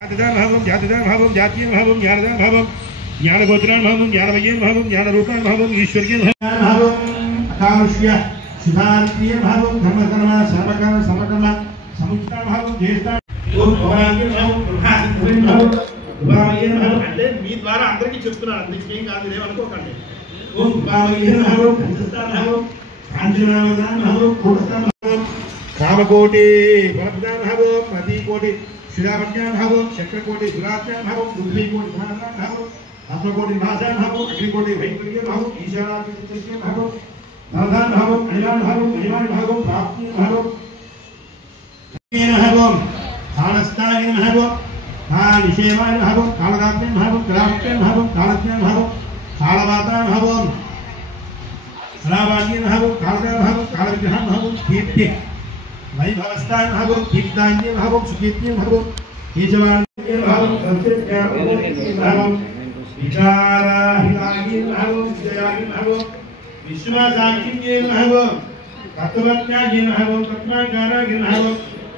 भावम जातिदान भावम जातीय भावम ज्ञानदान भावम ज्ञानगोचरान भावम ज्ञानमयीन भावम ज्ञानरूपान भावम ईश्वरीय भावम अकामश्य सुधार्तीय भावम धर्मकर्म सर्वकर्म समकर्म समुचित भावम ज्येष्ठ ओम भवानी भावम प्रभात भावम भवानी भावम అంటే మీ ద్వారా అందరికీ చెప్తున్నాను అందుకే ఏం కాదు లేవనుకోకండి ఓం భవానీ భావం పంచస్థాన భావం కాంచనావదాన భావం కోటస్థాన భావం కామకోటి వరప్రదాన భావం మతికోటి शिरावज्ञान भावम चक्रकोटि दुराज्ञान भावम दुर्भिकोटि धनाज्ञान भावम आत्मकोटि भाषान भावम अग्निकोटि वैकुल्य भावम ईशानादि चित्तज्ञ भावम धनदान भावम अनिमान भावम अनिमान भावम प्राप्ति भावम येन भावम स्थानस्थान भावम निषेवान भावम कालदात्म्यन भावम कलावत्म्यन भावम कालज्ञान भावम कालवातान भावम सलावाज्ञान भावम कालदान भावम कालविग्रहण भावम कीर्ति वैभवस्थान भावम कीर्तान्य भावम सुकीर्ति भावम केशवान भावम संस्कृत्या भावम विचाराहितानि भावम विजयानि भावम विश्वासाख्यं भावम तत्वज्ञानि भावम तत्त्वज्ञानानि भावम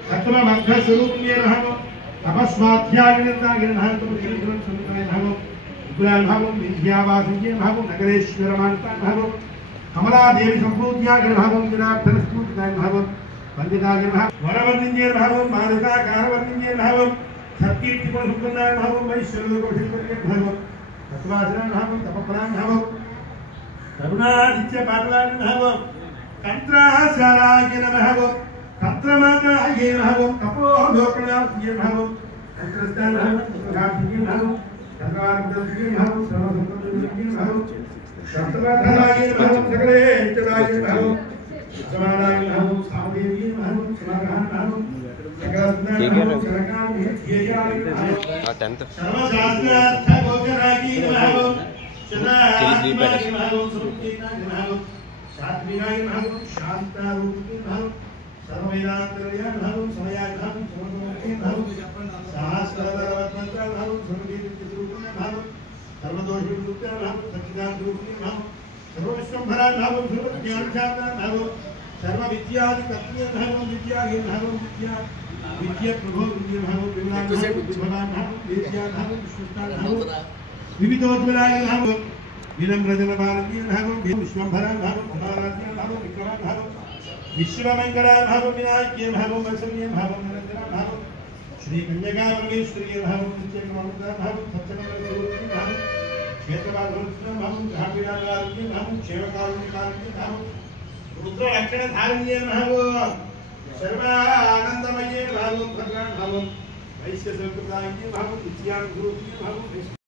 तत्त्वमग्ध स्वरूपं भावम तपस्वाध्यायनि भावम श्रीधरं समुदाय भावम उग्रान भावम विद्यावासं भावम नगरेश्वरमानतान भावम कमला देवी संपूज्यानि भावम जनार्दन स्फूर्तिदायि भावम पंडिताग्र भाव वरवर्णिन्ये भावम मानकाकार वर्णिन्ये भावम सत्कीर्ति गुण सुखदाय भावम वैश्वर्य कोशिष्य भावम तत्वाचरण भावम तपप्राण भावम करुणादित्य पाटलान भावम कंत्राचाराय भावम कंत्रमाताय भावम तपोलोकनाथय भावम कंत्रस्थान भावम गांधी भावम चंद्रवादय भावम सर्वसंपत्ति भावम शब्दवादनाय भावम सकले चराय भावम समानाय भावम सामदेवी भावम समागान भावम सकलज्ञान भावम सरकार ध्येयाय भावम सर्वशास्त्रार्थ गोचराय भावम सदात्माय भावम सुखीनाय भावम सात्विकाय भावम शांतारूपाय भावम सर्ववेदांतरय भावम समयाय भावम समन्वय भावम सहस्रवरवत्मन्त्र भावम सर्ववेदितरूपाय भावम सर्वदोषविमुक्ताय भावम सच्चिदानंदरूपाय भावम सर्वविश्वंभराय भावम सर्वज्ञानशास्त्राय भावम सर्वविद्यादि तत्त्वज्ञ भावम विद्याहि भावम विद्या प्रभो विद्या भावम विमलान भावम देश्या भावम विश्वस्तान भावम विविधोज्ज्वलाय भावम विनम्रजन भारतीय भावम विश्वंभराय भावम अमाराध्य भावम विक्रमाय भावम विश्वमंगलाय भावम विनायक भावम वसनीय भावम निरंजन भावम श्री कन्यका परमेश्वरी भावम नित्यकमलता भावम सत्यकमलस्वरूपिणी भावम क्षेत्रपालवत्सना भावम ग्रहविरागारुण्य भावम सेवकारुण्यकारुण्य भावम रुद्र लक्षण धारण्य भावम सर्वानंदमय भावम भद्रान भावम वैश्य सर्वदायिनी भावम नित्यान गुरुज्ञ भावम